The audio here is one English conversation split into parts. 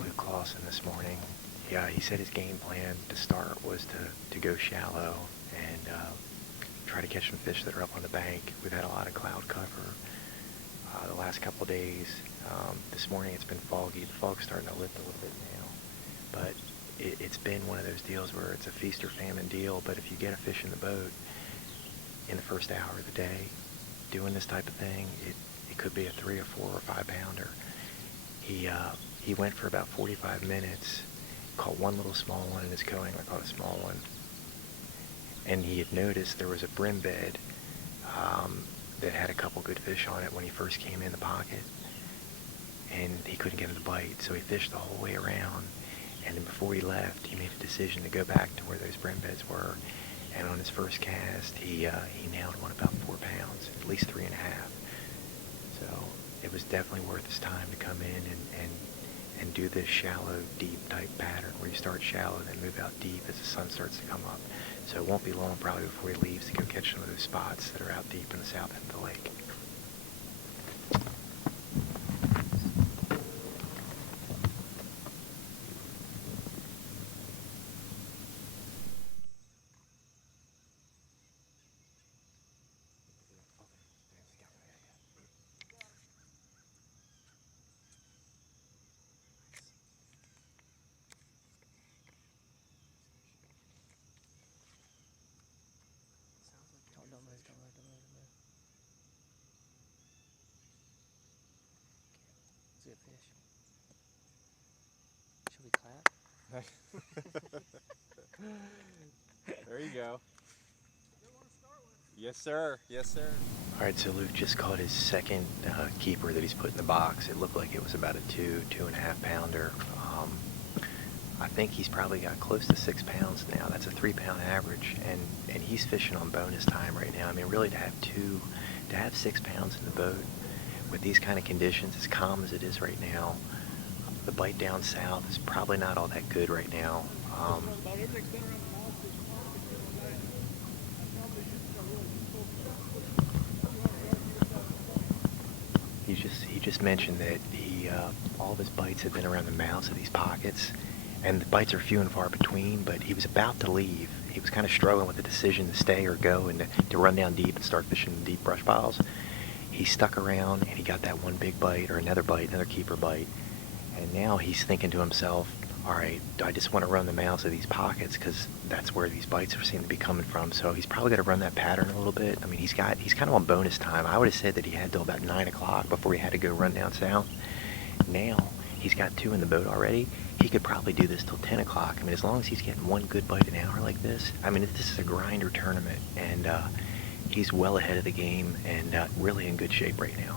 Luke Clausen this morning. Yeah, he said his game plan to start was to go shallow and try to catch some fish that are up on the bank. We've had a lot of cloud cover the last couple of days. This morning it's been foggy. The fog's starting to lift a little bit now, but it's been one of those deals where it's a feast or famine deal. But if you get a fish in the boat in the first hour of the day doing this type of thing, it could be a 3 or 4 or 5 pounder. He went for about 45 minutes, caught one little small one in his coing. I caught a small one, and he had noticed there was a brim bed that had a couple good fish on it when he first came in the pocket, and he couldn't get him to bite, so he fished the whole way around. And then before he left, he made a decision to go back to where those brim beds were, and on his first cast, he nailed one about 4 pounds, at least 3.5. So it was definitely worth his time to come in and do this shallow, deep type pattern where you start shallow, then move out deep as the sun starts to come up. So it won't be long probably before he leaves to go catch some of those spots that are out deep in the south end of the lake. It's a good fish. Should we clap? There you go. Yes, sir. Yes, sir. All right, so Luke just caught his second keeper that he's put in the box. It looked like it was about a 2.5 pounder. I think he's probably got close to 6 pounds now. That's a 3 pound average, and he's fishing on bonus time right now. I mean, really to have 6 pounds in the boat with these kind of conditions, as calm as it is right now, the bite down south is probably not all that good right now. He just mentioned that all of his bites have been around the mouths of these pockets, and the bites are few and far between, but he was about to leave. He was kind of struggling with the decision to stay or go and to run down deep and start fishing in deep brush piles. He stuck around and he got that one big bite or another keeper bite, and now he's thinking to himself, all right, I just want to run the mouths of these pockets because that's where these bites seem to be coming from. So he's probably got to run that pattern a little bit. I mean, he's kind of on bonus time. I would have said that he had till about 9 o'clock before he had to go run down south. Now he's got 2 in the boat already. He could probably do this till 10 o'clock. I mean, as long as he's getting one good bite an hour like this, I mean, this is a grinder tournament, and he's well ahead of the game and really in good shape right now.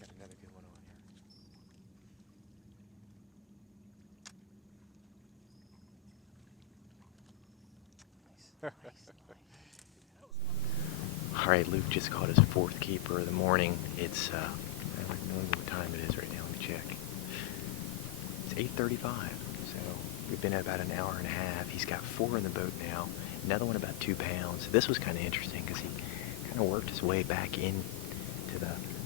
Got another good one on here. All right, Luke just caught his 4th keeper of the morning. It's I don't know what time it is right now. Let me check. It's 8:35. So we've been at about an hour and a half. He's got 4 in the boat now. Another one about 2 pounds. This was kind of interesting because he kind of worked his way back in to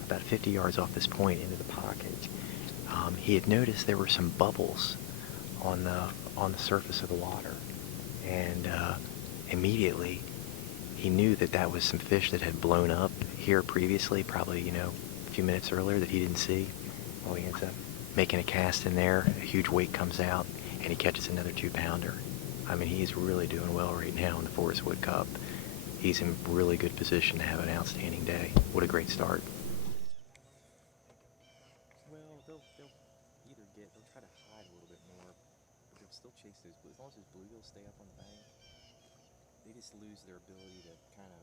about 50 yards off this point into the pocket. He had noticed there were some bubbles on the surface of the water, and immediately he knew that that was some fish that had blown up here previously, probably a few minutes earlier, that he didn't see. Well, he ends up making a cast in there, a huge weight comes out, and he catches another 2-pounder. I mean, he's really doing well right now in the Forest Wood Cup. He's in really good position to have an outstanding day. What a great start. Well, they'll either they'll try to hide a little bit more, but they'll still chase those blue. As long as those bluegills stay up on the bank, they just lose their ability to kind of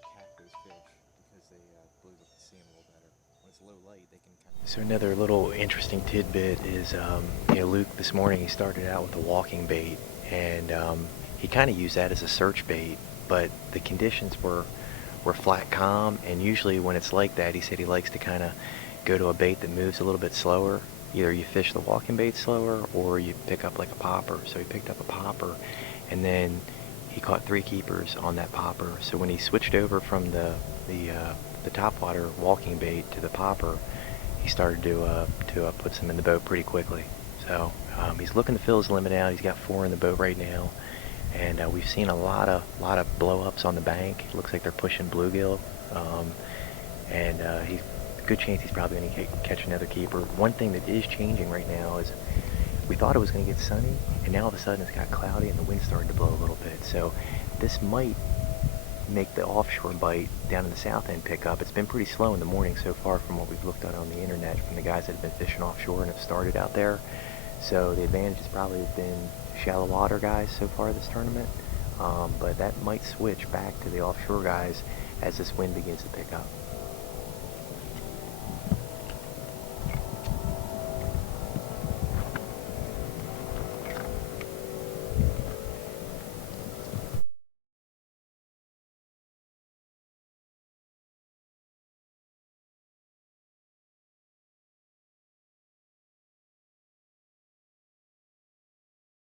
attack those fish because they bluegills can see them a little better. When it's low light, they can kind of. So another little interesting tidbit is, Luke this morning, he started out with a walking bait, and he kind of used that as a search bait, but the conditions were flat calm, and usually when it's like that, he said he likes to kind of go to a bait that moves a little bit slower. Either you fish the walking bait slower, or you pick up like a popper. So he picked up a popper, and then he caught 3 keepers on that popper. So when he switched over from the topwater walking bait to the popper, he started to put some in the boat pretty quickly. So he's looking to fill his limit out. He's got 4 in the boat right now, and we've seen a lot of blow-ups on the bank. It looks like they're pushing bluegill, and he's good chance he's probably going to catch another keeper. One thing that is changing right now is we thought it was going to get sunny, and now all of a sudden it's got cloudy and the wind's starting to blow a little bit. So this might make the offshore bite down in the south end pick up. It's been pretty slow in the morning so far from what we've looked at on the internet from the guys that have been fishing offshore and have started out there. So the advantage has probably been shallow water guys so far this tournament, but that might switch back to the offshore guys as this wind begins to pick up.